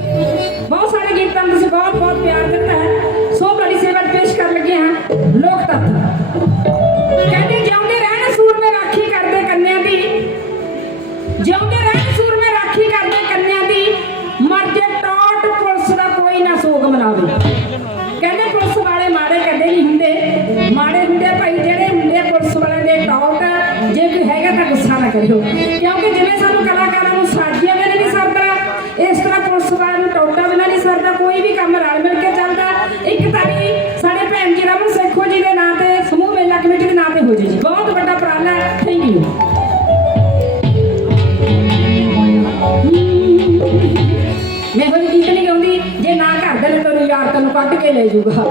ਬਹੁਤ ਸਾਰੇ ਗੀਤਾਂ ਨੂੰ ਤੁਸੀਂ ਬਹੁਤ ਬਹੁਤ ਪਿਆਰ ਦਿੱਤਾ ਹੈ। ਸੋ ਬੜੀ ਸੇਵਾ ਪੇਸ਼ ਕਰਨ ਲੱਗੇ ਹਾਂ। ਲੋਕ ਤੱਤ ਕਹਿੰਦੇ ਜਿਉਂਦੇ ਰਹਿਣ ਸੂਰਮੇ ਰਾਖੀ ਕਰਦੇ ਕੰਨਿਆਂ ਦੀ। ਜਿਉਂਦੇ ਰਹਿਣ ਸੂਰਮੇ ਰਾਖੀ ਕਰਦੇ ਕੰਨਿਆਂ ਦੀ। ਮਰ ਜੇ ਟੋਟ ਪੁਲਿਸ ਦਾ ਕੋਈ ਨਾ ਸੋਗ ਮਨਾਵੇ ਕਹਿੰਦੇ ਪੁਲਿਸ ਵਾਲੇ ਮਾੜੇ ਕਦੇ ਨਹੀਂ ਹੁੰਦੇ। ਮਾੜੇ ਹੁੰਦੇ ਭਾਈ, ਜਿਹੜੇ ਹੁੰਦੇ ਪੁਲਿਸ ਵਾਲੇ ਦੇ ਟੌਟ ਜੇ ਕੋਈ ਹੈਗਾ ਤਾਂ ਗੁੱਸਾ ਨਾ ਕਰਿਓ। ਕਿਉਂਕਿ ਜਿਵੇਂ ਸਾਨੂੰ ਕਲਾਕਾਰਾਂ ਨੂੰ ਸਾਜੀਆਂ ਕੇ ਲੈ ਜਾਊਗਾ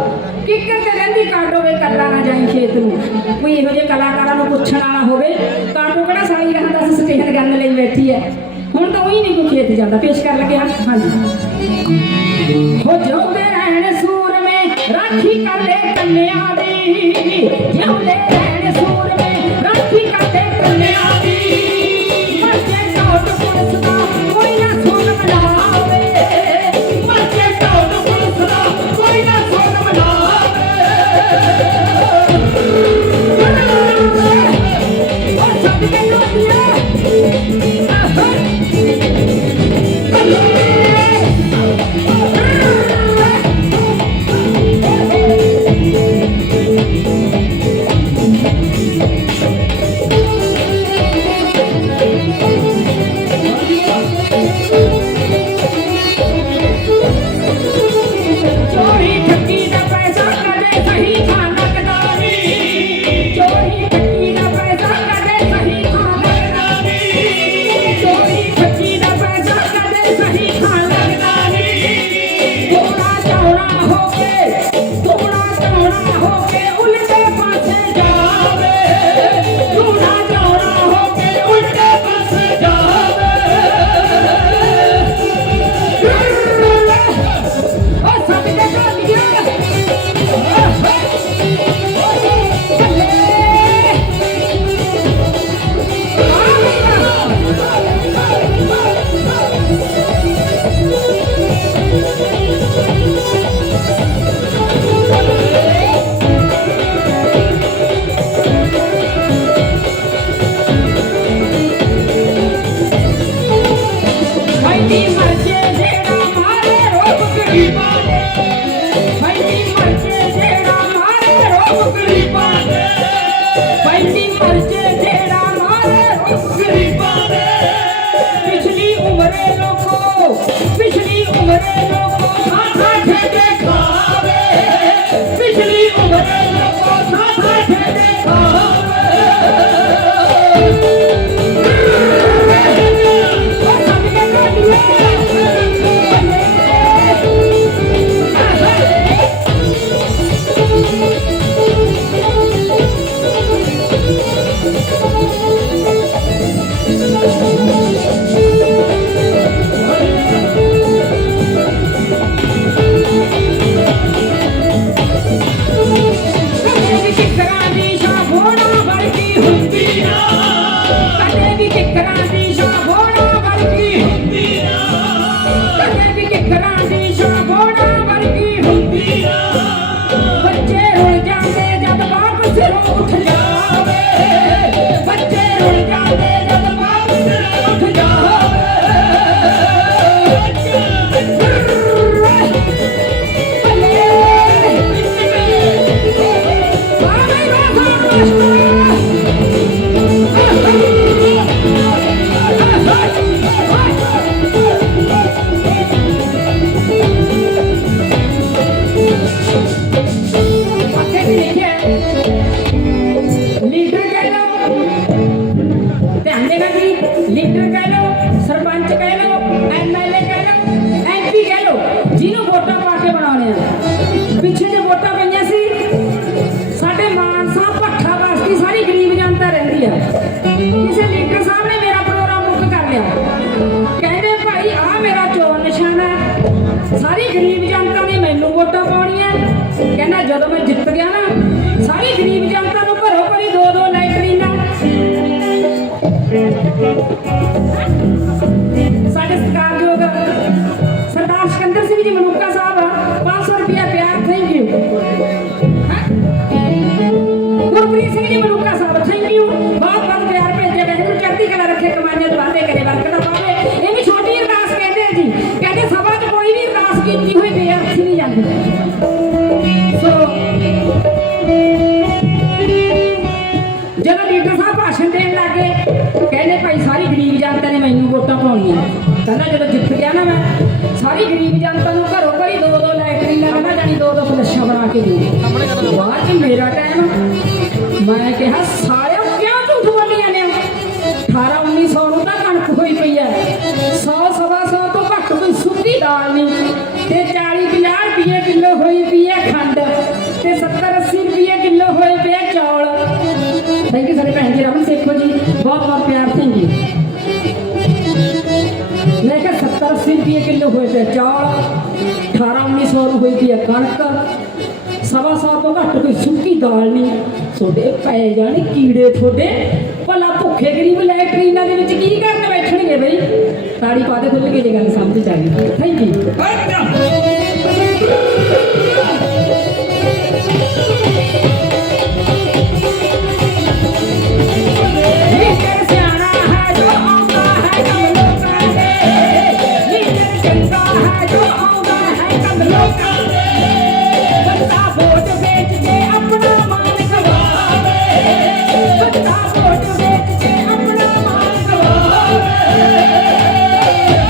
ਕਿੱਕਰ ਤੇ ਰਹਿੰਦੀ ਕਾਟੋ ਵੇ ਕੱਲਾ ਨਾ ਜਾਈ ਖੇਤ ਨੂੰ। ਕੋਈ ਇਹੋ ਜਿਹੇ ਕਲਾਕਾਰਾਂ ਨੂੰ ਪੁੱਛਣ ਵਾਲਾ ਹੋਵੇ ਕਾਟੋ ਕਿਹੜਾ ਸਾਈ ਰਹਿੰਦਾ ਸੀ ਸਟੇਸ਼ਨ ਕਰਨ ਲਈ ਬੈਠੀ ਹੈ ਹੁਣ ਤਾਂ ਉਹੀ ਨਹੀਂ ਕੋਈ ਖੇਤ ਜਾਂਦਾ, ਪੇਸ਼ ਕਰਨ ਲੱਗੇ ਹਾਂ ਹਾਂਜੀ। ਹੋ ਜਿਉਂਦੇ ਰਹਿਣ ਸੂਰਮੇ ਰਾਖੀ ਕਰਦੇ ਕੰਨਿਆਂ ਪਿਛਲੀ ਉਮਰ ਲੋਕੋ ਪਿਛਲੀ ਉਮਰੇ ਲੋਕੋ ਸਾਥਾ ਖਾਵੇ। ਲੀਡਰ ਕਹਿ ਲਓ, ਸਰਪੰਚ ਕਹਿ ਲਓ ਐਮਐਲਏ ਕਹਿ ਲਓ ਐਮਪੀ ਕਹਿ ਲਓ, ਜਿਹਨੂੰ ਵੋਟਾਂ ਪਾ ਕੇ ਬਣਾਉਣੇ ਆ। ਪਿੱਛੇ ਜੇ ਵੋਟਾਂ ਪਈਆਂ ਸੀ, ਸਾਡੇ ਮਾਨਸਾ ਭੱਠਾ ਵਾਸਤੇ ਸਾਰੀ ਗਰੀਬ ਜਨਤਾ ਰਹਿੰਦੀ ਆ। ਕਿਸੇ ਲੀਡਰ ਸਾਹਿਬ ਨੇ ਮੇਰਾ ਪ੍ਰੋਗਰਾਮ ਬੁੱਕ ਕਰ ਲਿਆ। ਕਹਿੰਦੇ ਭਾਈ ਆ ਮੇਰਾ ਚੋਣ ਨਿਸ਼ਾਨ ਹੈ ਸਾਰੀ ਗਰੀਬ ਜਨਤਾ ਨੇ ਮੈਨੂੰ ਵੋਟਾਂ ਪਾਉਣੀਆਂ। ਕਹਿੰਦਾ ਜਦੋਂ ਮੈਂ ਸਾਡੇ ਸਤਿਕਾਰਯੋਗ ਸਰਦਾਰ ਸਿੰਘ ਜੀ ਮਲੂਕਾ ਸਾਹਿਬ 500 ਰੁਪਿਆ ਪਿਆਰ thank you Gurpreet Singh ji Maluka Sahib thank you ਬਹੁਤ ਬਹੁਤ ਪਿਆਰ ਭੇਜਿਆ ਮੈਨੂੰ ਚੜ੍ਹਦੀ ਕਲਾ ਰੱਖੇ, ਕਮਾਈਆਂ ਦਵਾਦੇ ਕਰੇ ਵਰਕਦਾ ਪਾਵੇ। ਇਹ ਵੀ ਛੋਟੀ ਅਰਦਾਸ ਕਹਿੰਦੇ ਆ ਜੀ। ਕਹਿੰਦੇ ਸਭਾ 'ਚ ਕੋਈ ਵੀ ਅਰਦਾਸ ਕੀਤੀ ਹੋਈ ਬੇਅਰਥੀ ਨਹੀਂ ਜਾਂਦੀ। ਸੋ ਜਦੋਂ ਲੀਡਰ ਕਹਿੰਦਾ ਜਦੋਂ ਜਿੱਤ ਗਿਆ ਨਾ ਮੈਂ ਸਾਰੀ ਗਰੀਬ ਜਨਤਾ ਨੂੰ ਘਰੋਂ ਘਰੀ ਦੋ ਦੋ ਲੈਟਰੀਨਾਂ ਕਹਿੰਦਾ ਜਾਨੀ ਦੋ ਦੋ ਫਲਸ਼ਾਂ ਬਣਾ ਕੇ ਦੇ ਬਾਅਦ ਚ ਮੇਰਾ ਟਾਈਮ ਮੈਂ ਕਿਹਾ ਸਾਲਿਓ ਕਿਉਂ ਝੂਠ ਬੋਲੀ ਜਾਂਦੇ ਹੋ? 18 1900 ਨੂੰ ਤਾਂ ਕਣਕ ਹੋਈ ਪਈ ਹੈ। 100 ਸਵਾ 100 ਤੋਂ ਘੱਟ ਕੋਈ ਸੁੱਕੀ ਦਾਲ ਨਹੀਂ। ਤੇ 40 50 ਰੁਪਏ ਕਿਲੋ ਹੋਈ ਪਈ ਹੈ ਖੰਡ ਤੇ 70 80 ਰੁਪਏ ਕਿਲੋ ਹੋਏ ਪਏ ਚੌਲ। ਥੈਂਕ ਯੂ ਸਾਰੇ ਭੈਣ ਜੀ ਰਮਨ ਸੇਖੋ ਜੀ ਬਹੁਤ ਬਹੁਤ ਪਿਆਰ ਥੈਂਕ ਯੂ ਰੁਪਏ ਕਿਲੋ ਹੋਏ ਪਏ ਚੌਲ 18 1900 ਹੋਈ ਪਈ ਹੈ ਕਣਕ। ਸਵਾ ਸੌ ਤੋਂ ਘੱਟ ਕੋਈ ਸੁੱਕੀ ਦਾਲ ਨਹੀਂ। ਤੁਹਾਡੇ ਪੈ ਜਾਣੇ ਕੀੜੇ ਤੁਹਾਡੇ। ਭਲਾ ਭੁੱਖੇ ਗਰੀਬ ਲੈਟਰੀਨਾਂ ਦੇ ਵਿੱਚ ਕੀ ਕਰਨ ਬੈਠਣਗੇ ਬਈ? ਤਾੜੀ ਪਾ ਦੇ ਖੁੱਲ ਕੇ ਜੇ ਗੱਲ ਸਮਝ ਚ ਆ ਥੈਂਕ ਯੂ